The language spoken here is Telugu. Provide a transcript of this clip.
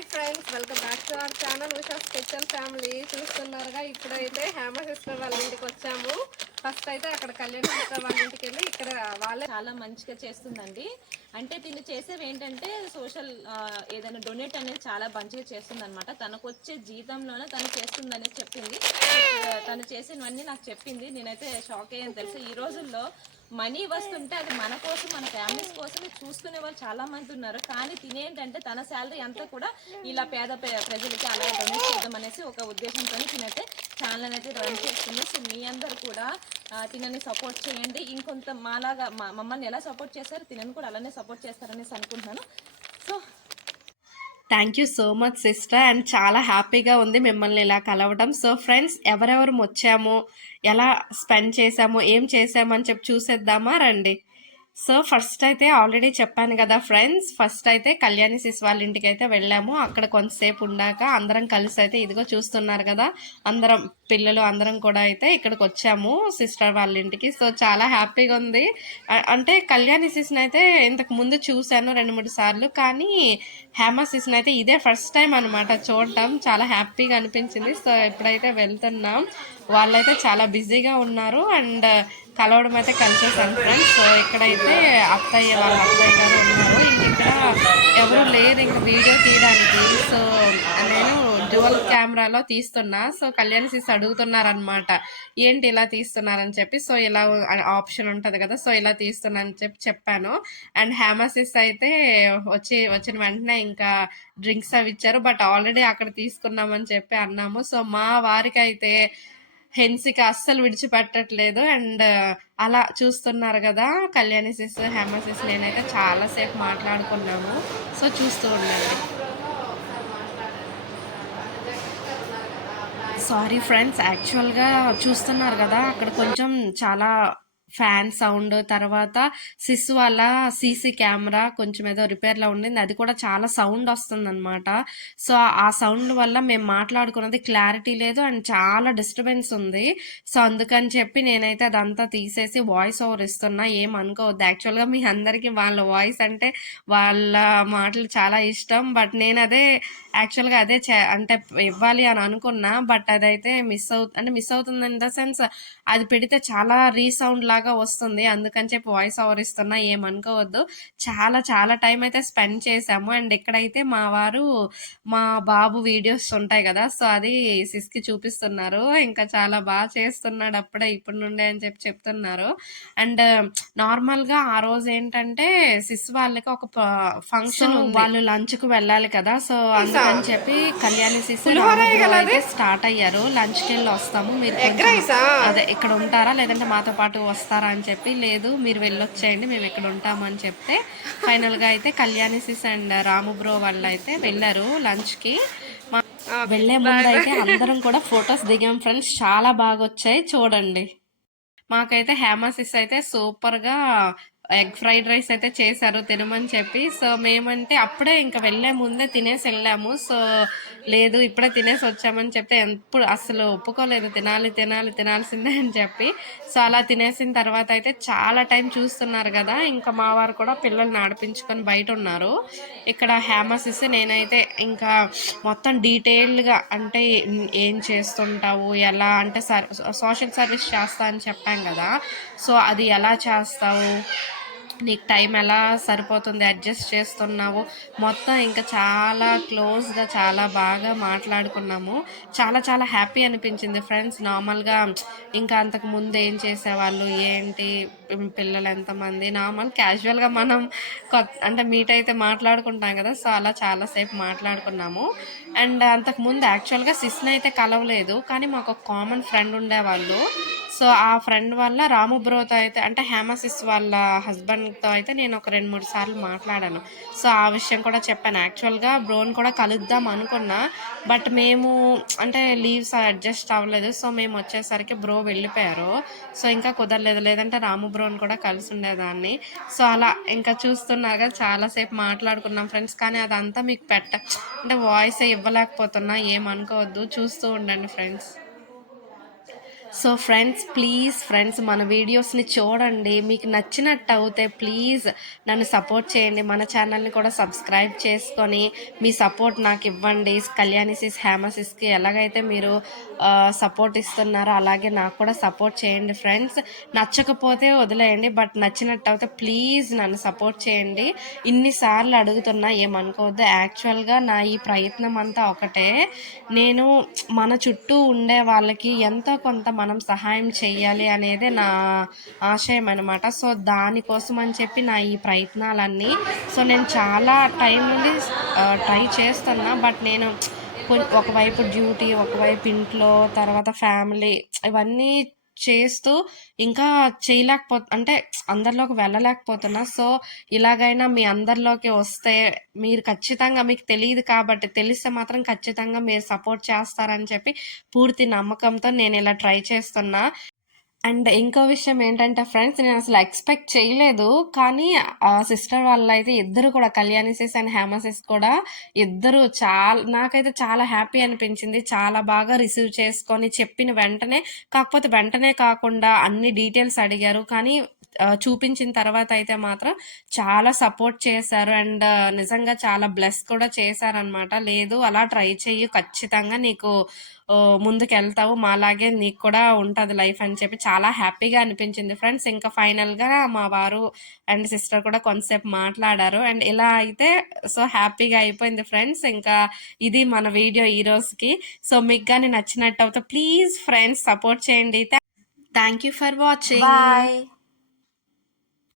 Hi friends, welcome back to our channel Usha special family. చూస్తున్నారుగా, ఇప్పుడైతే హేమ సిస్టర్ వాళ్ళ ఇంటికి వచ్చాము. ఫస్ట్ అయితే అక్కడ కళ్యాణ్ సిస్టర్ వాళ్ళ ఇంటికి వెళ్ళి ఇక్కడ వాళ్ళే చాలా మంచిగా చేస్తుందండి. అంటే తిను చేసేవి ఏంటంటే సోషల్ ఏదైనా డొనేట్ అనేది చాలా మంచిగా చేస్తుంది అనమాట. తనకు వచ్చే జీతంలోనే తను చేస్తుందని చెప్పింది. తను చేసినవన్నీ నాకు చెప్పింది. నేనైతే షాక్ అయ్యాను తెలుసు. ఈ రోజుల్లో మనీ వస్తుంటే అది మన కోసం, మన ఫ్యామిలీస్ కోసమే చూసుకునే వాళ్ళు చాలా మంది ఉన్నారు. కానీ తినేంటంటే తన శాలరీ అంతా కూడా ఇలా పేద ప్రజలకి అలా డొనేట్ చేద్దాం అనేసి ఒక ఉద్దేశంతో తినైతే ఛానల్ అయితే రన్ చేస్తుంది. సో మీ అందరు కూడా తినని సపోర్ట్ చేయండి. ఇంకొంత మాలాగా మమ్మల్ని ఎలా సపోర్ట్ చేస్తారు, తినని కూడా అలానే సపోర్ట్ చేస్తారనేసి అనుకుంటున్నాను. So thank you so much sister, and చాలా హ్యాపీగా ఉంది మిమ్మల్ని ఇలా కలవడం. సో ఫ్రెండ్స్, ఎవరెవరు వచ్చాము, ఎలా స్పెండ్ చేసాము, ఏం చేసాము అని చెప్పి చూసేద్దామా రండి. సో ఫస్ట్ అయితే ఆల్రెడీ చెప్పాను కదా ఫ్రెండ్స్, ఫస్ట్ అయితే కళ్యాణి సిస్ వాళ్ళ ఇంటికి అయితే వెళ్ళాము. అక్కడ కొంతసేపు ఉండాక అందరం కలిసి అయితే ఇదిగో చూస్తున్నారు కదా, అందరం పిల్లలు అందరం కూడా అయితే ఇక్కడికి వచ్చాము సిస్టర్ వాళ్ళ ఇంటికి. సో చాలా హ్యాపీగా ఉంది. అంటే కళ్యాణి సిస్ని అయితే ఇంతకు ముందు చూశాను 2-3 సార్లు, కానీ హేమ సిస్ని అయితే ఇదే ఫస్ట్ టైం అనమాట చూడటం. చాలా హ్యాపీగా అనిపించింది. సో ఇప్పుడైతే వెళ్తున్నాం. వాళ్ళైతే చాలా బిజీగా ఉన్నారు అండ్ కలవడం అయితే కలిసేసాను ఫ్రెండ్స్. సో ఇక్కడైతే వాళ్ళ అత్తయ్య గారు ఉన్నారు. ఇంక ఇక్కడ ఎవరు లేరు ఇంక వీడియో తీయడానికి. సో నేను డ్యువల్ కెమెరాలో తీస్తున్నా. సో కళ్యాణ్ సిస్ అడుగుతున్నారనమాట, ఏంటి ఇలా తీస్తున్నారని చెప్పి. సో ఇలా ఆప్షన్ ఉంటుంది కదా, సో ఇలా తీస్తున్నా అని చెప్పాను. అండ్ హేమ సిస్ అయితే వచ్చిన వెంటనే ఇంకా డ్రింక్స్ అవి ఇచ్చారు. బట్ ఆల్రెడీ అక్కడ తీసుకున్నామని చెప్పి అన్నాము. సో మా వారికి అయితే హెన్సిక అస్సలు విడిచిపెట్టట్లేదు. అండ్ అలా చూస్తున్నారు కదా, కళ్యాణి సిస్, హేమ సిస్, నేనైతే చాలాసేపు మాట్లాడుకున్నాము. సో చూస్తూ ఉండండి. సారీ ఫ్రెండ్స్, యాక్చువల్గా చూస్తున్నారు కదా, అక్కడ కొంచెం చాలా ఫ్యాన్ సౌండ్, తర్వాత సిస్ వాళ్ళ సీసీ కెమెరా కొంచెం ఏదో రిపేర్లో ఉండింది, అది కూడా చాలా సౌండ్ వస్తుంది అనమాట. సో ఆ సౌండ్ వల్ల మేము మాట్లాడుకున్నది క్లారిటీ లేదు అండ్ చాలా డిస్టర్బెన్స్ ఉంది. సో అందుకని చెప్పి నేనైతే అదంతా తీసేసి వాయిస్ ఓవర్ ఇస్తున్నా. ఏమనుకోవద్దు. యాక్చువల్గా మీ అందరికీ వాళ్ళ వాయిస్ అంటే వాళ్ళ మాటలు చాలా ఇష్టం. బట్ నేను అదే యాక్చువల్గా అదే అంటే ఇవ్వాలి అని అనుకున్నా. బట్ అదైతే మిస్ అవుతుంది ఇన్ ద సెన్స్, అది పెడితే చాలా రీసౌండ్ లాగా వస్తుంది. అందుకని చెప్పి వాయిస్ ఓవర్ ఇస్తున్నా, ఏమనుకోవద్దు. చాలా చాలా టైం అయితే స్పెండ్ చేశాము. అండ్ ఇక్కడైతే మా వారు మా బాబు వీడియోస్ ఉంటాయి కదా, సో అది సిస్కి చూపిస్తున్నారు. ఇంకా చాలా బాగా చేస్తున్నాడు అప్పుడే ఇప్పటి నుండే అని చెప్పి చెప్తున్నారు. అండ్ నార్మల్గా ఆ రోజు ఏంటంటే సిస్ వాళ్ళకి ఒక ఫంక్షన్, వాళ్ళు లంచ్ కు వెళ్ళాలి కదా. సో అందుకని చెప్పి కళ్యాణి సిస్ అయితే స్టార్ట్ అయ్యారు. లంచ్ కి వెళ్ళి వస్తాము, మీరు అదే ఇక్కడ ఉంటారా లేదంటే మాతో పాటు వస్తారా అని చెప్పి, లేదు మీరు వెళ్ళొచ్చేయండి మేము ఇక్కడ ఉంటాము అని చెప్తే ఫైనల్ గా అయితే Kalyani sis and Ramu bro వాళ్ళు అయితే వెళ్ళారు లంచ్ కి. వెళ్లే ముందు అయితే అందరం కూడా ఫొటోస్ దిగాం ఫ్రెండ్స్. చాలా బాగా వచ్చాయి చూడండి. మాకైతే హేమ సిస్ అయితే సూపర్ గా ఎగ్ ఫ్రైడ్ రైస్ అయితే చేశారు తినమని చెప్పి. సో మేమంటే అప్పుడే ఇంకా వెళ్లే ముందే తినేసి వెళ్ళాము. సో లేదు ఇప్పుడే తినేసి వచ్చామని చెప్తే ఎప్పుడు అసలు ఒప్పుకోలేదు, తినాల్సిందే అని చెప్పి. సో అలా తినేసిన తర్వాత అయితే చాలా టైం చూస్తున్నారు కదా, ఇంకా మా వారు కూడా పిల్లల్ని ఆడిపించుకొని బయట ఉన్నారు. ఇక్కడ హేమ సిస్ నేనైతే ఇంకా మొత్తం డీటెయిల్డ్గా అంటే ఏం చేస్తుంటావు, ఎలా అంటే సోషల్ సర్వీస్ చేస్తా అని చెప్పాం కదా, సో అది ఎలా చేస్తావు, నీకు టైం ఎలా సరిపోతుంది, అడ్జస్ట్ చేస్తున్నావు, మొత్తం ఇంకా చాలా క్లోజ్గా చాలా బాగా మాట్లాడుకున్నాము. చాలా చాలా హ్యాపీ అనిపించింది ఫ్రెండ్స్. నార్మల్గా ఇంకా అంతకు ముందు ఏం చేసేవాళ్ళు, ఏంటి, పిల్లలు ఎంతమంది, నార్మల్ క్యాజువల్గా మనం అంటే మీట్ అయితే మాట్లాడుకుంటాం కదా, సో అలా చాలాసేపు మాట్లాడుకున్నాము. అండ్ అంతకుముందు యాక్చువల్గా సిస్ని అయితే కలవలేదు, కానీ మాకు ఒక కామన్ ఫ్రెండ్ ఉండేవాళ్ళు. సో ఆ ఫ్రెండ్ వల్ల రాము బ్రోతో అయితే అంటే హేమ సిస్ వాళ్ళ హస్బెండ్తో అయితే నేను ఒక 2-3 సార్లు మాట్లాడాను. సో ఆ విషయం కూడా చెప్పాను. యాక్చువల్గా బ్రోని కూడా కలుద్దాం అనుకున్నా, బట్ మేము అంటే లీవ్స్ అడ్జస్ట్ అవ్వలేదు. సో మేము వచ్చేసరికి బ్రో వెళ్ళిపోయారు. సో ఇంకా కుదరలేదు, లేదంటే రాము బ్రోని కూడా కలిసి ఉండేదాన్ని. సో అలా ఇంకా చూస్తున్నాగా చాలాసేపు మాట్లాడుకున్నాం ఫ్రెండ్స్. కానీ అదంతా మీకు అంటే వాయిస్ ఇవ్వలేకపోతున్నా, ఏమనుకోవద్దు, చూస్తూ ఉండండి friends. So friends, please friends, మన వీడియోస్ని చూడండి. మీకు నచ్చినట్టు అవుతే ప్లీజ్ నన్ను సపోర్ట్ చేయండి. మన ఛానల్ని కూడా సబ్స్క్రైబ్ చేసుకొని మీ సపోర్ట్ నాకు ఇవ్వండి. కళ్యాణి సిస్, హేమ సిస్కి ఎలాగైతే మీరు సపోర్ట్ ఇస్తున్నారో అలాగే నాకు కూడా సపోర్ట్ చేయండి ఫ్రెండ్స్. నచ్చకపోతే వదిలేయండి, బట్ నచ్చినట్టు అయితే ప్లీజ్ నన్ను సపోర్ట్ చేయండి. ఇన్నిసార్లు అడుగుతున్నా ఏమనుకోవద్దు. యాక్చువల్గా నా ఈ ప్రయత్నం అంతా ఒకటే, నేను మన చుట్టూ ఉండే వాళ్ళకి ఎంతో కొంత మనం సహాయం చేయాలి అనేదే నా ఆశయం అనమాట. సో దానికోసం అని చెప్పి నా ఈ ప్రయత్నాలన్నీ. సో నేను చాలా టైం నుండి ట్రై చేస్తున్నా, బట్ నేను ఒకవైపు డ్యూటీ, ఒకవైపు ఇంట్లో, తర్వాత ఫ్యామిలీ, ఇవన్నీ చేస్తూ ఇంకా అంటే అందరిలోకి వెళ్ళలేకపోతున్నా. సో ఇలాగైనా మీ అందరిలోకి వస్తే మీరు ఖచ్చితంగా, మీకు తెలియదు కాబట్టి, తెలిస్తే మాత్రం ఖచ్చితంగా మీరు సపోర్ట్ చేస్తారని చెప్పి పూర్తి నమ్మకంతో నేను ఇలా ట్రై చేస్తున్నా. అండ్ ఇంకో విషయం ఏంటంటే ఫ్రెండ్స్, నేను అసలు ఎక్స్పెక్ట్ చేయలేదు, కానీ సిస్టర్ వాళ్ళైతే ఇద్దరు కూడా, Kalyani sis and Hema sis కూడా ఇద్దరు నాకైతే చాలా హ్యాపీ అనిపించింది. చాలా బాగా రిసీవ్ చేసుకొని చెప్పిన వెంటనే, కాకపోతే వెంటనే కాకుండా అన్ని డీటెయిల్స్ అడిగారు, కానీ చూపించిన తర్వాత అయితే మాత్రం చాలా సపోర్ట్ చేశారు. అండ్ నిజంగా చాలా బ్లెస్ కూడా చేశారనమాట. లేదు, అలా ట్రై చెయ్యి, ఖచ్చితంగా నీకు ముందుకెళ్తావు, మాలాగే నీకు కూడా ఉంటుంది లైఫ్ అని చెప్పి చాలా హ్యాపీగా అనిపించింది ఫ్రెండ్స్. ఇంకా ఫైనల్గా మా వారు అండ్ సిస్టర్ కూడా కొంతసేపు మాట్లాడారు. అండ్ ఇలా అయితే సో హ్యాపీగా అయిపోయింది ఫ్రెండ్స్. ఇంకా ఇది మన వీడియో ఈ రోజుకి. సో మీకు కానీ నచ్చినట్టు అయితే ప్లీజ్ ఫ్రెండ్స్ సపోర్ట్ చేయండి. Thank you for watching. Bye.